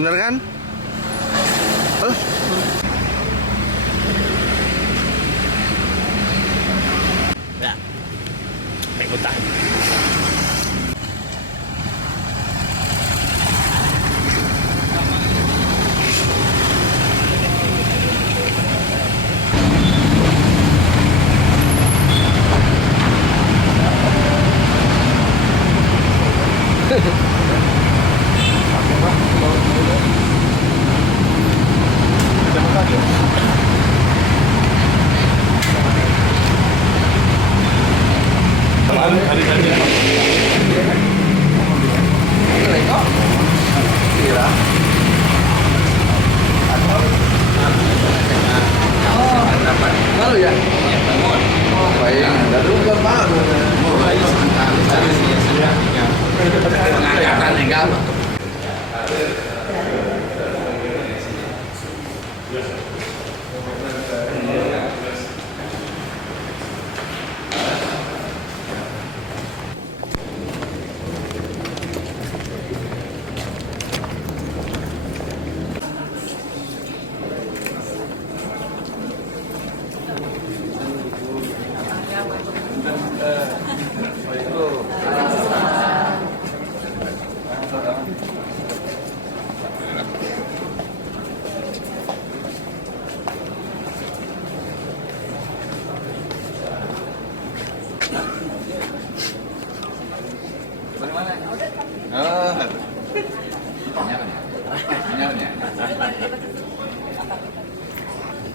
Bener kan? Ya. Ikutan. Malu ya? Oh, baik. Lalu Bapak pengangkatan tinggal.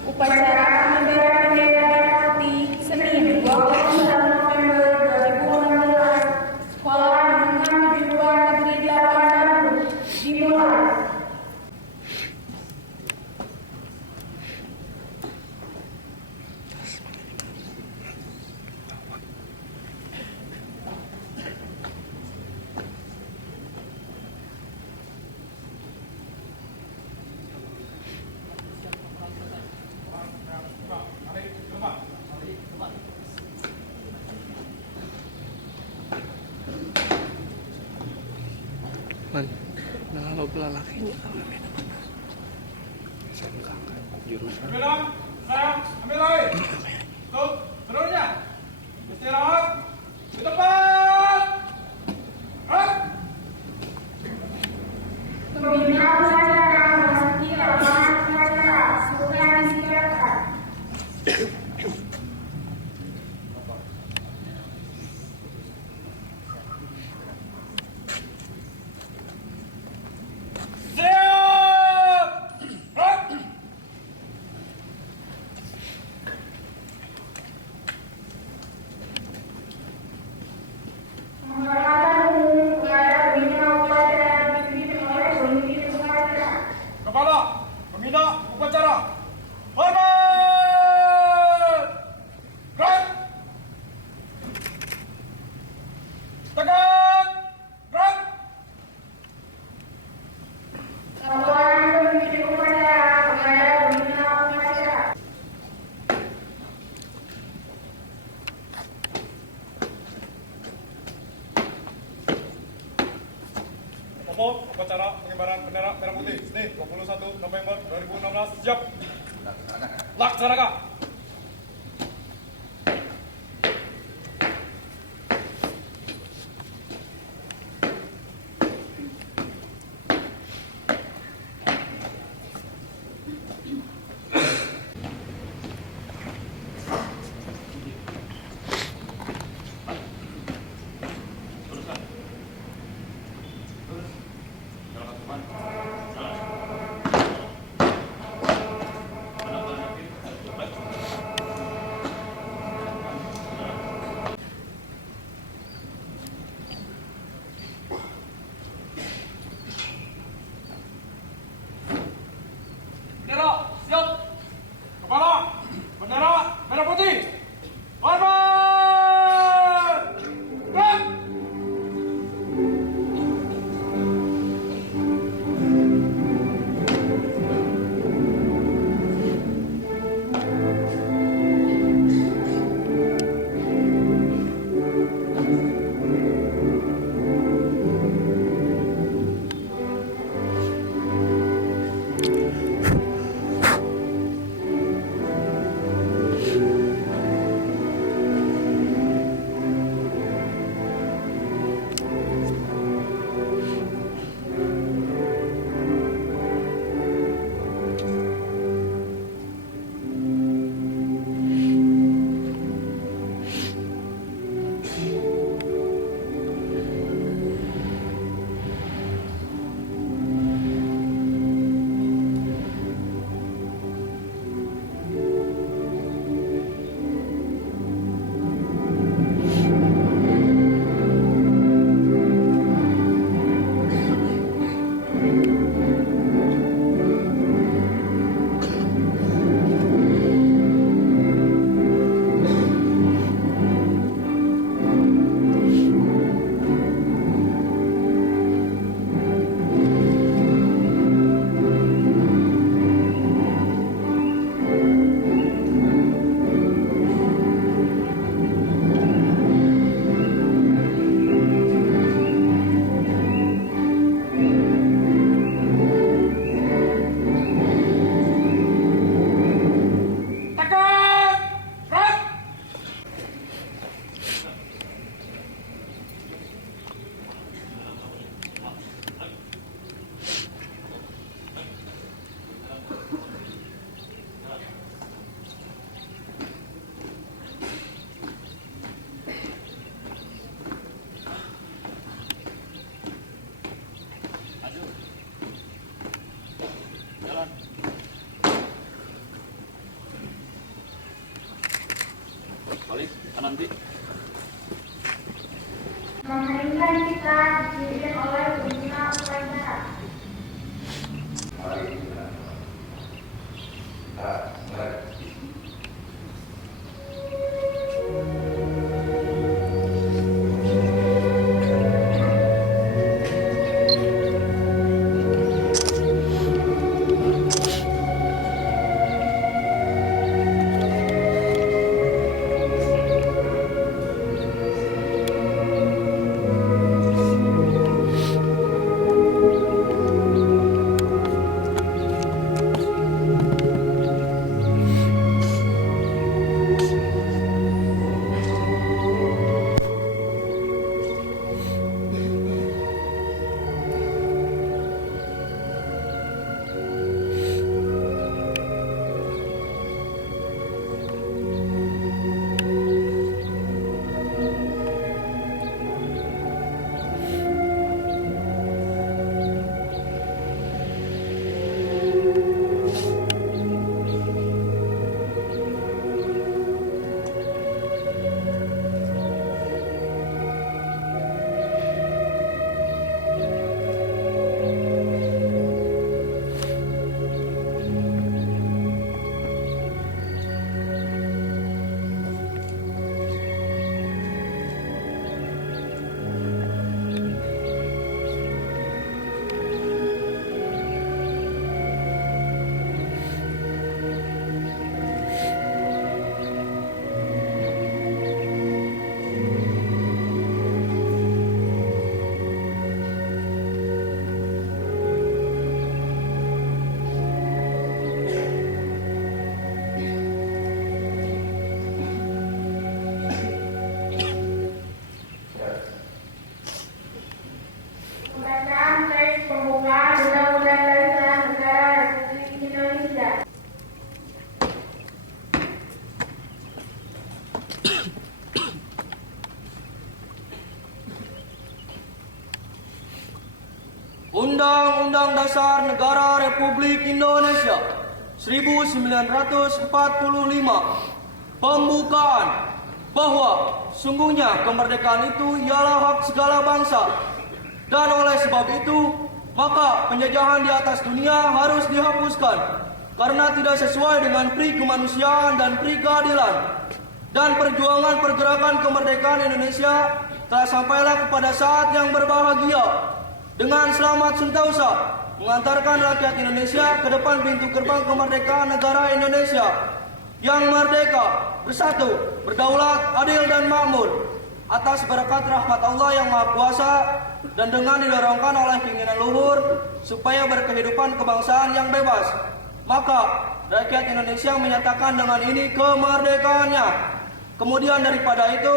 Upacara pengibaran bendera putih Senin 29 November 2016 Sekolah Menengah Kejuruan Negeri 8 Bandung dimulai. Man, nalog lalaki niya. Ambil dong, sekarang ambil lagi. Tuh, turunnya. Istirahat. Di tempat. Pembina upacara memasuki lapangan upacara. Silakan disiapkan. Siap. Penghormatan umum kepada pembina upacara dipimpin oleh pemimpin upacara. Kepala pembina upacara. Hormat. Gerak. Tegak. Gerak. Laporan pemimpin upacara kepada pembina upacara. Pokok upacara pengibaran bendera merah putih Senin 21 November 2016 siap. Laksanakan. nanti. Mengheningkan kita dipimpin oleh pimpinan upacara. Mari kita mulai. Pembacaan teks pembukaan Undang-Undang Dasar Negara Republik Indonesia. Undang-Undang Dasar Negara Republik Indonesia 1945. Pembukaan bahwa sungguhnya kemerdekaan itu ialah hak segala bangsa, dan oleh sebab itu maka penjajahan di atas dunia harus dihapuskan karena tidak sesuai dengan pri kemanusiaan dan pri keadilan. Dan perjuangan pergerakan kemerdekaan Indonesia telah sampailah kepada saat yang berbahagia dengan selamat sentosa mengantarkan rakyat Indonesia ke depan pintu gerbang kemerdekaan negara Indonesia yang merdeka, bersatu, berdaulat, adil dan makmur atas berkat rahmat Allah yang Maha Kuasa dan dengan didorongkan oleh keinginan luhur supaya berkehidupan kebangsaan yang bebas. Maka rakyat Indonesia menyatakan dengan ini kemerdekaannya. Kemudian daripada itu,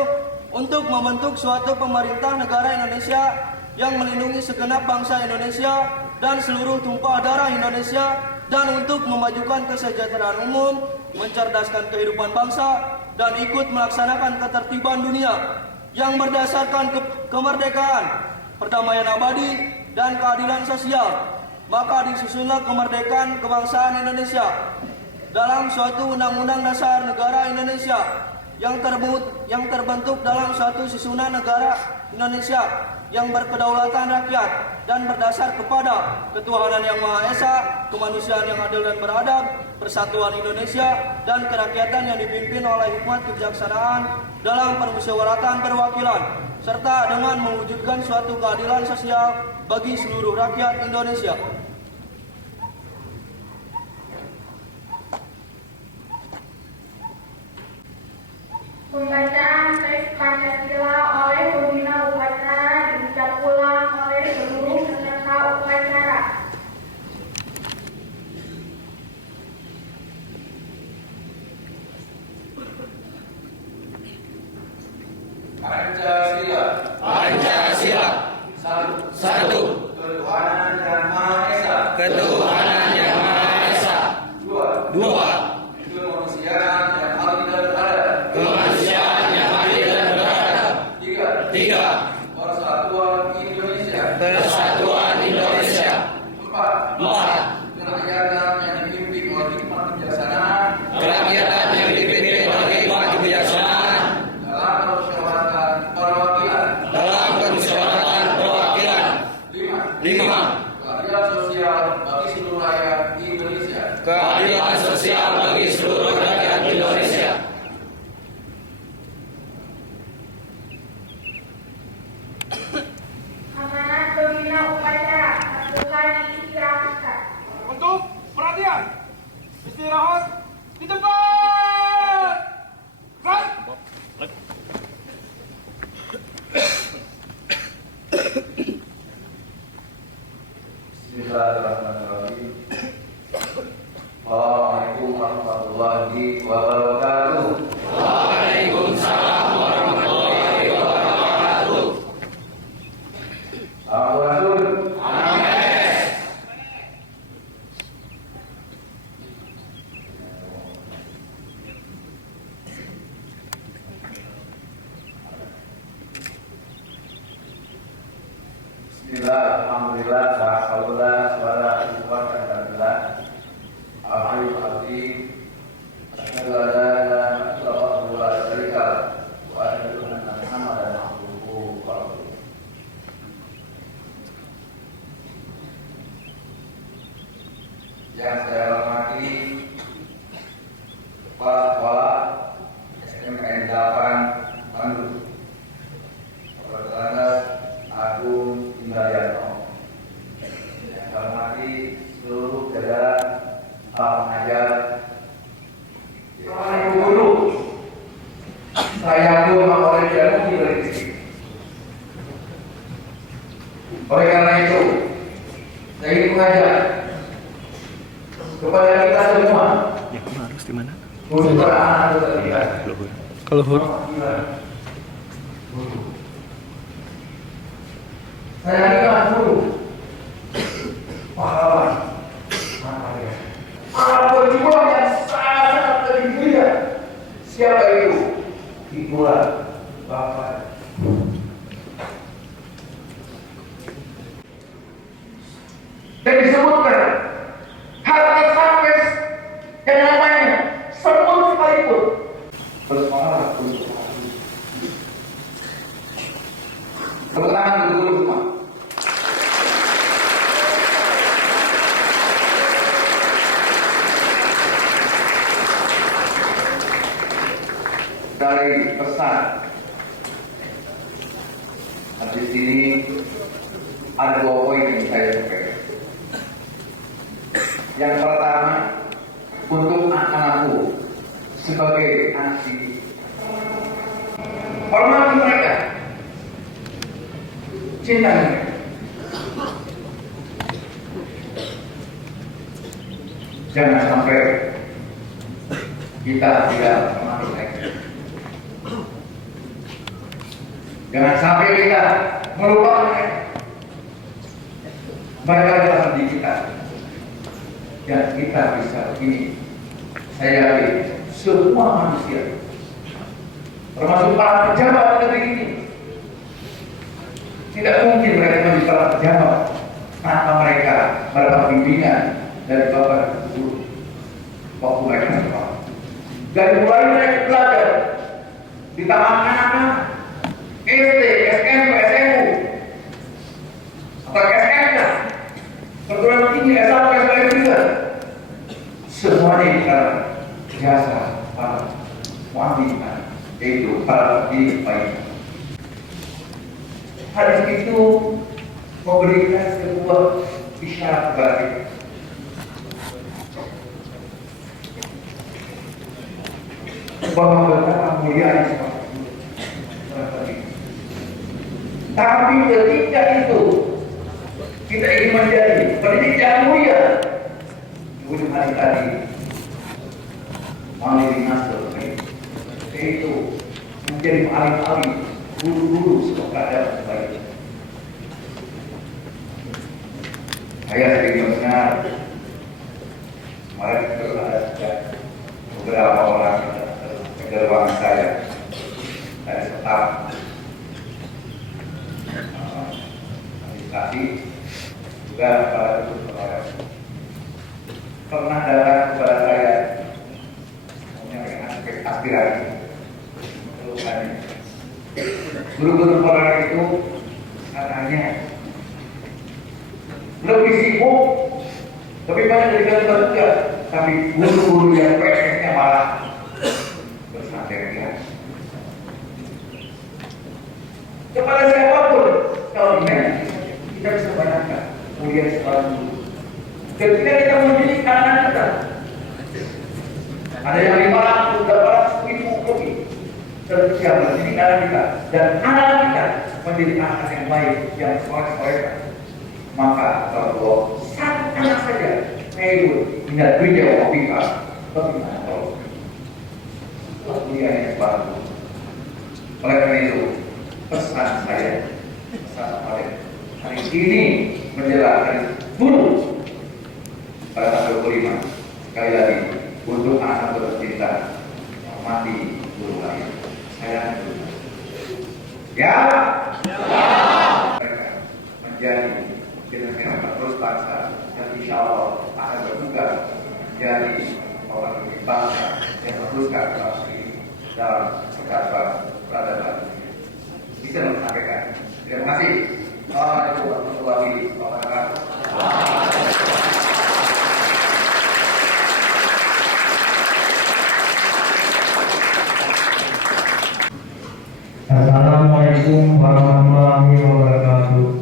untuk membentuk suatu pemerintah negara Indonesia yang melindungi segenap bangsa Indonesia dan seluruh tumpah darah Indonesia, dan untuk memajukan kesejahteraan umum, mencerdaskan kehidupan bangsa, dan ikut melaksanakan ketertiban dunia yang berdasarkan kemerdekaan, perdamaian abadi, dan keadilan sosial. Maka disusunlah kemerdekaan kebangsaan Indonesia dalam suatu undang-undang dasar negara Indonesia yang terbentuk dalam suatu susunan negara Indonesia yang berkedaulatan rakyat dan berdasar kepada ketuhanan yang Maha Esa, kemanusiaan yang adil dan beradab, persatuan Indonesia, dan kerakyatan yang dipimpin oleh hikmat kebijaksanaan dalam permusyawaratan perwakilan, serta dengan mewujudkan suatu keadilan sosial bagi seluruh rakyat Indonesia. Pembacaan teks Pancasila oleh pembina upacara diucap ulang oleh seluruh peserta upacara. Pancasila. Pancasila. Satu. Ketuhanan yang Maha Esa. Ketuhanan yang Maha Esa. Dua. Kemanusiaan yang adil dan beradab. Kemanusiaan yang adil dan beradab. Tiga. Persatuan Indonesia. Persatuan Indonesia. Empat. Kerakyatan yang dipimpin oleh hikmat kebijaksanaan Kerakyatan yang dipimpin oleh hikmat kebijaksanaan dalam Bismillahirrahmanirrahim. Assalamualaikum warahmatullahi wabarakatuh. Waalaikumsalam warahmatullahi wabarakatuh. Assalamualaikum. Bismillah, alhamdulillah, wa sallallahu wa quwwata illa billah. Alhamdulillah, asyhadu an la ilaha illallah wa la syarika lah, wa asyhadu anna Muhammadan abduhu wa rasuluh. Yang saya hormati Kepala Sekolah SMKN 8 Bandung, Bapak Agung Indaryanto. Yang saya hormati seluruh jajaran para pengajar, para guru, saya pun oleh jalan dari sini. Oleh karena itu, saya ingin mengajak kepada kita semua. Ya, kamu harus di mana? Untuk anak-anak kita. Kalau hur. Saya ingat dulu pahlawan berjuang yang sangat lebih mulia. Siapa itu? Itulah Bapak. Dan disebutkan harta sampai yang namanya semut sekalipun bersemangat untuk tepuk tangan dulu semua. Dari pesan habis ini ada 2 poin yang saya sampaikan. Yang pertama, untuk anak-anakku sebagai anak didik, hormati mereka, cinta mereka. Jangan sampai kita tidak hormati mereka. Jangan sampai kita melupakan mereka. Mereka adalah pendidik kita. Dan kita bisa begini. Saya yakin semua manusia, termasuk para pejabat negeri ini, tidak mungkin mereka menjadi para pejabat tanpa mereka mendapat bimbingan dari Bapak Guru waktu mereka sekolah. Dari mulai mereka belajar di taman anak-anak, SD, SMP, SMU, atau SMK, perguruan tinggi, S1, S2, semuanya kita jasa para wanita, yaitu para pendidik baik. Hadis itu memberikan sebuah isyarat kepada kita. Bahwa betapa mulianya seperti itu. Tapi ketika itu kita ingin menjadi pendidik yang mulia, ujung hari tadi Malik Nasr yaitu menjadi alih-alih guru-guru sekolah baik. Saya sering mendengar kemarin itu ada beberapa orang gerbang saya dari staf administrasi juga para guru sekolah pernah datang kepada saya menyampaikan aspirasi. Guru-guru sekolah itu katanya lebih sibuk, lebih banyak dari kerja, tapi guru-guru yang PNS-nya malah bersantai. Kepada siapapun, kalau kita bisa bayangkan mulia sekolah guru. Ketika kita mendidik anak-anak kita, ada yang 500, 800 ribu lebih tersiap mendidik anak kita, dan anak kita menjadi anak yang baik, yang soleh-soleh, maka kalau satu hanya saja ingat video Opika, bagaimana kalau kuliah yang baru. Oleh karena itu, pesan saya, pesan oleh hari ini menjelang hari guru pada tanggal 25, sekali lagi untuk anak bercinta hormati guru lain. Saya guru. Ya. Mereka menjadi generasi penerus bangsa yang insya Allah akan bertugas menjadi orang pemimpin bangsa yang meneruskan bangsa ini dalam peradaban. Bisa menyampaikan. Terima kasih. Assalamualaikum warahmatullahi wabarakatuh. Assalamualaikum warahmatullahi wabarakatuh.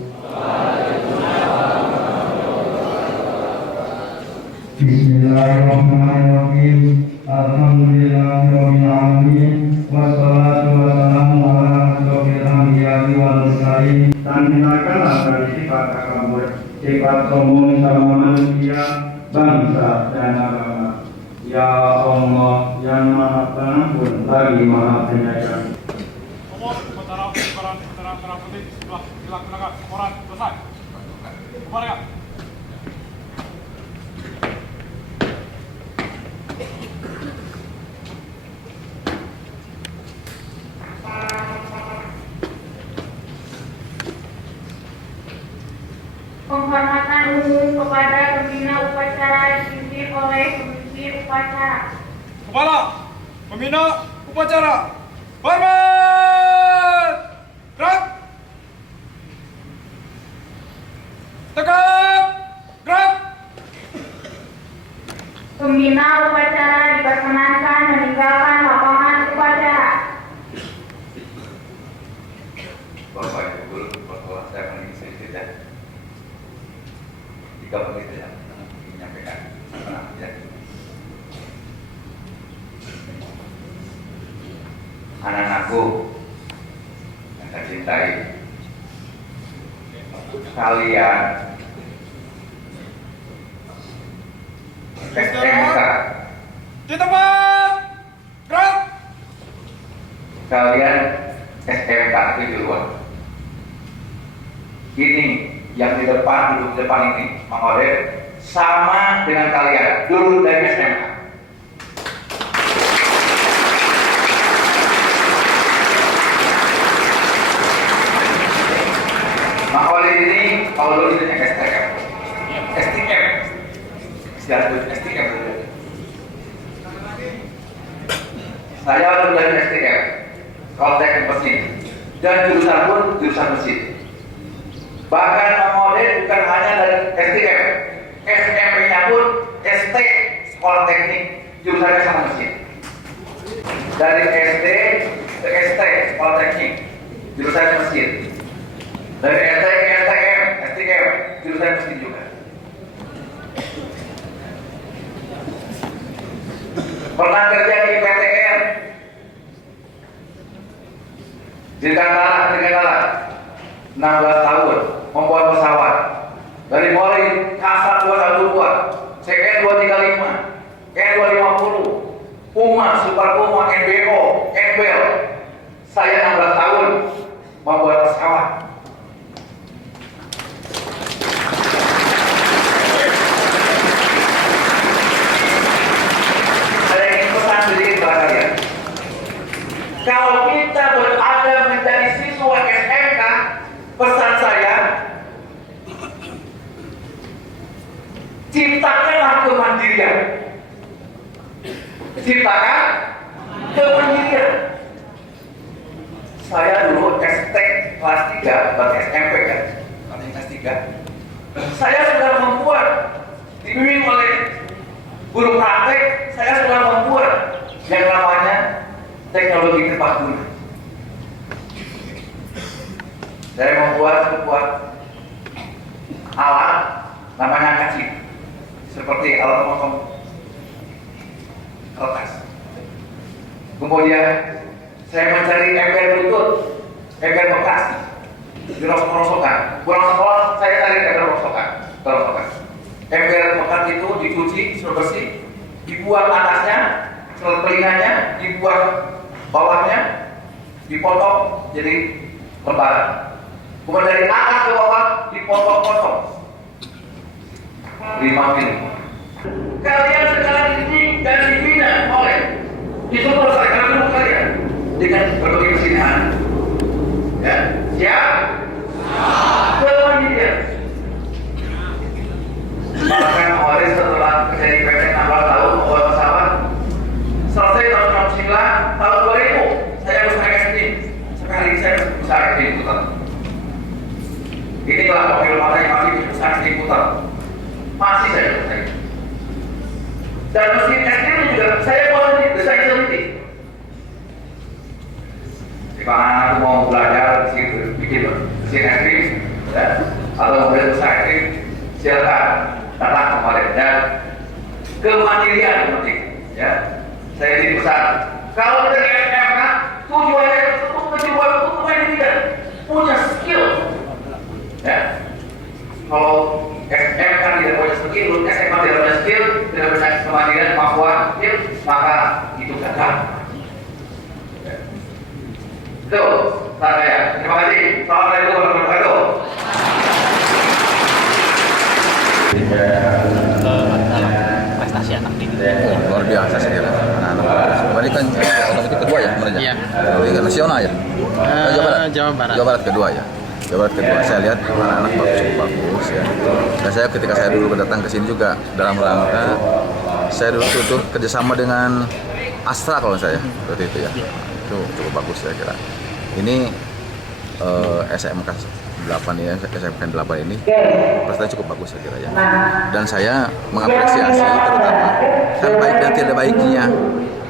Bismillahirrahmanirrahim. Alhamdulillahirabbil alamin. Wassalatu wassalamu ala asyrofil anbiya'i wal mursalin. Dan hindarkanlah dari sifat takabur, sifat sombong sama manusia, bangsa dan agama. Ya Allah yang Maha Pengampun lagi Maha Penyayang. Upacara pengibaran bendera merah putih telah dilaksanakan. Laporan selesai. Bubarkan. Penghormatan umum kepada pembina upacara dipimpin oleh pemimpin upacara. Kepala pembina upacara. Hormat. Gerak. Tegak. Gerak. Pembina upacara diperkenankan meninggalkan lapangan upacara. Bapak Ibu, bahwa saya sedikit ya. 3 menit ya, menyampaikan ya. Anak-anakku yang saya cintai, kalian SMK, Di tempat. Gerak. kalian SMK itu di luar. Ini yang di depan, duduk di depan ini, Mang Oded, sama dengan kalian, dulu dari SMK. Mang Oded ini, kalau dulu itu STM. STM. STM. Saya lulus dari STM, kalau teknik mesin, dan jurusan pun jurusan mesin. Bahkan Mang Oded bukan hanya dari STM, SMP-nya pun ST, sekolah teknik, jurusannya sama mesin. Dari SD ke ST, sekolah teknik, jurusannya mesin. Dari ST ke STM, jurusan mesin juga. Pernah kerja di PTN, Dirgantara, 16 tahun, membuat pesawat dari mulai Kasar 212, CN 235, N 250, Puma, Super Puma, NBO, NBL. Saya 16 tahun membuat pesawat. Saya ingin pesan sedikit kepada kalian. Kalau kita berada menjadi siswa SMK, pesan saya, ciptakanlah kemandirian. Ciptakan kemandirian. Saya dulu ST kelas 3, bahkan SMP kan, kelas 3. Saya sudah membuat, dibimbing oleh guru praktek, saya sudah membuat yang namanya teknologi tepat guna. Saya membuat sebuah alat namanya kacing, seperti alat potong kertas. Kemudian saya mencari ember butut, ember bekas, dirosok-rosokkan. Pulang sekolah saya cari ember rosokkan, ember dicuci sudah bersih, dibuang atasnya, telinganya, dibuang bawahnya, dipotong jadi lembaran. Kemudian dari atas ke bawah dipotong-potong 5 mm. Kalian sekarang ini dan dibina oleh disuruh saya dulu kalian dengan berbagai kesedihan. Ya, siap? Kemudian bahkan awalnya setelah kejadian PTN 16 tahun awal pesawat selesai tahun 69, tahun 2000 saya usaha SDM. Sekarang ini saya usaha SDM putar. Inilah mobil mata yang masih usaha SDM putar. Masih saya selesai. Dan mesin SDM juga saya mau desain sendiri. Jika anak mau belajar bikin mesin SDM, ya, atau mobil usaha SDM, silakan datang kepada kemandirian penting. Ya, saya di pesan. Kalau kita di SMK, tujuannya untuk pendidikan, punya skill. Ya, kalau SMK tidak punya skill, SMA tidak punya skill, tidak punya kemandirian, kemampuan, maka itu gagal. Itu, saya. Terima kasih. Assalamualaikum warahmatullahi wabarakatuh. Dalam prestasi anak ini. Luar biasa saya kira. Kemarin kan otomatis kedua ya kemarin. Iya. Liga nasional ya. Jawa Barat. Jawa Barat kedua ya. Jawa Barat kedua. Saya lihat anak-anak bagus ya. Dan saya ketika saya dulu datang ke sini juga dalam rangka saya dulu tuh kerjasama dengan Astra kalau saya seperti itu ya. Itu cukup bagus saya kira. Ini SMK 8 ya, SMK 8 ini prestasi cukup bagus saya kira ya. Dan saya mengapresiasi terutama kan baik dan tidak baiknya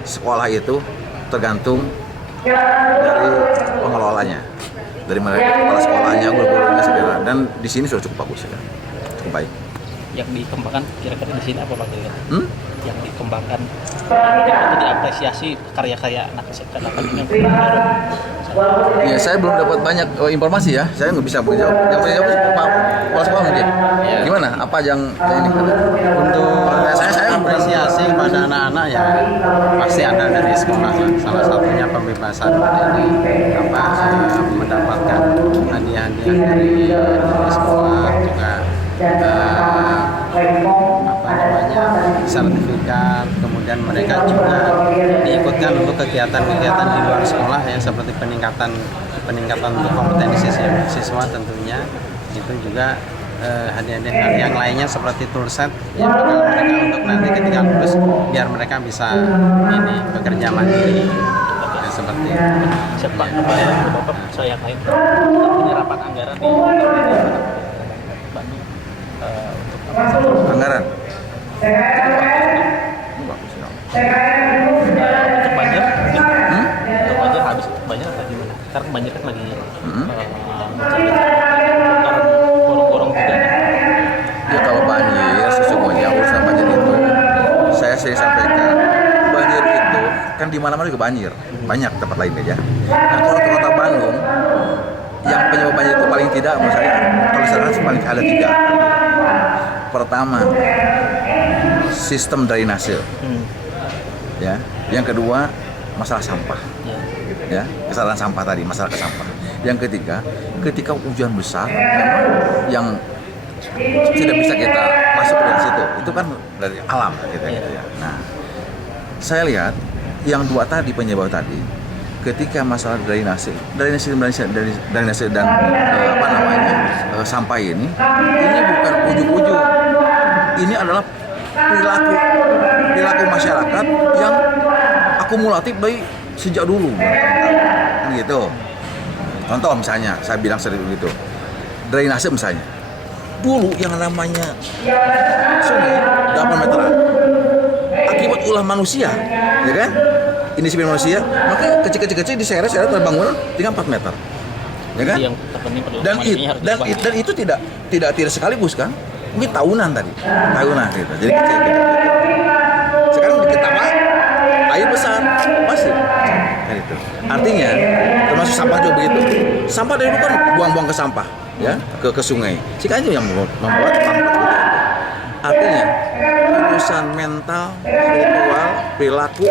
sekolah itu tergantung dari pengelolanya, dari kepala sekolahnya, guru-gurunya saya kira. Dan di sini sudah cukup bagus ya, cukup baik. Yang dikembangkan kira-kira di sini apa Pak? Yang dikembangkan atau diapresiasi karya-karya anak SMK 8 ini? Ya, saya belum dapat banyak informasi ya. Saya nggak bisa menjawab. Yang bisa jawab kepala sekolah mungkin. Ya. Gimana? Apa yang ini? Untuk saya apresiasi kepada anak-anak ya pasti ada dari sekolah lah. Salah satunya pembebasan ini mendapatkan hadiah-hadiah dari sekolah juga sertifikat, kemudian mereka juga diikutkan untuk kegiatan-kegiatan di luar sekolah ya seperti peningkatan untuk kompetensi siswa tentunya itu juga hadiah-hadiah yang lainnya seperti toolset yang bakal mereka untuk nanti ketika lulus biar mereka bisa bekerja mandiri ya, seperti itu. Siapa Bapak saya kain penyerapan anggaran di Bandung untuk Anggaran. bagus ya. Untuk banjir, untuk banjir habis banjir atau gimana? Sekarang banjir kan lagi gorong-gorong juga. Ya kalau banjir sesungguhnya urusan banjir itu saya sering sampaikan banjir itu kan di mana-mana juga banjir, banyak tempat lain aja. Nah kalau di kota Bandung yang penyebab banjir itu paling tidak menurut saya kalau saya paling ada 3. Pertama sistem drainase, ya. Yang kedua masalah sampah, ya kesalahan sampah tadi, masalah sampah. Yang ketiga ketika hujan besar yang tidak bisa kita masuk dari situ, itu kan dari alam gitu ya. Nah, saya lihat yang 2 tadi penyebab tadi, ketika masalah drainase dan sampah ini bukan ujuk-ujuk, ini adalah perilaku masyarakat yang akumulatif dari sejak dulu, kan gitu. Contoh misalnya, saya bilang sering begitu, drainase misalnya. Dulu yang namanya sungai 8 meteran, akibat ulah manusia, ya kan? Inisiatif manusia, maka kecil-kecil diseret-seret terbangun tinggal 4 meter, ya kan? Dan itu tidak sekaligus kan? Mungkin tahunan gitu. Jadi kecil. Sekarang diketawa air besar masih, gitu. Artinya termasuk sampah juga begitu. Sampah dari dulu kan buang-buang ke sampah, ya ke sungai. Sekarang itu yang membuat sampah. Artinya urusan mental, spiritual, perilaku,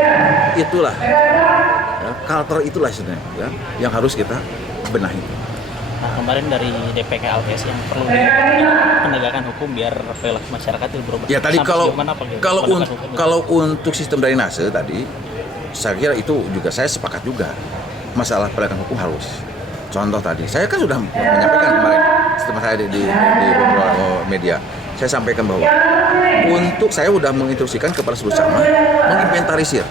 itulah ya, culture itulah sebenarnya ya, yang harus kita benahi. Nah, kemarin dari DPK LS yang perlu penegakan hukum biar perilaku masyarakat itu berubah. Ya tadi Sampai kalau sejauh mana penegakan kalau hukum? kalau untuk sistem drainase tadi, saya kira itu juga saya sepakat juga masalah penegakan hukum harus. Contoh tadi, saya kan sudah menyampaikan kemarin setelah saya di beberapa media, saya sampaikan bahwa untuk saya sudah menginstruksikan kepada seluruh camat menginventarisir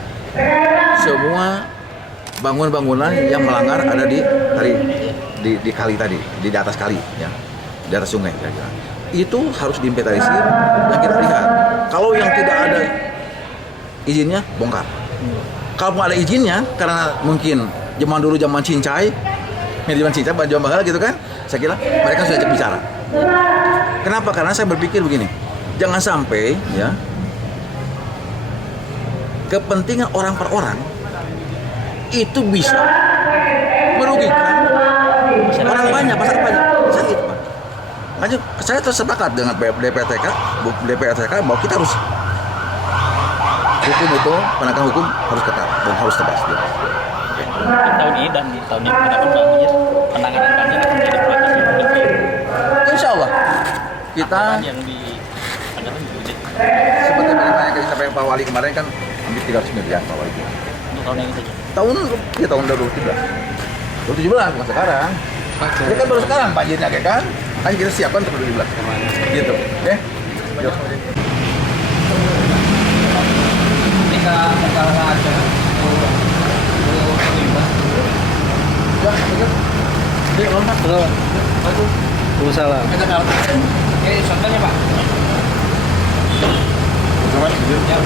semua bangunan-bangunan yang melanggar ada di kali tadi, di atas kali ya, di atas sungai kira-kira. Itu harus diinventarisir dan kita lihat. Kalau yang tidak ada izinnya bongkar. Kalau ada izinnya karena mungkin zaman dulu zaman cincai, zaman bahala gitu kan, saya kira mereka sudah ajak bicara. Kenapa? Karena saya berpikir begini, jangan sampai ya kepentingan orang per orang itu bisa merugikan orang banyak, masyarakat banyak. Saya gitu, Pak. Makanya saya tersepakat dengan DPRTK bahwa kita harus hukum itu, penegakan hukum harus ketat dan harus tegas. Di tahun ini dan di tahun yang akan datang banjir, penanganan banjir akan menjadi prioritas yang penting. Insya Allah kita Yang di anggaran gede. seperti bagaimana yang disampaikan Pak Wali kemarin kan hampir 300 miliar Pak Wali. Untuk tahun yang saja. Tahun 2017 bukan sekarang. Ini kan baru sekarang banjirnya kayak kan. Makanya kita siapkan untuk 2017. Gitu. Oke. Yuk. Salah. Oke, contohnya Pak. Ya.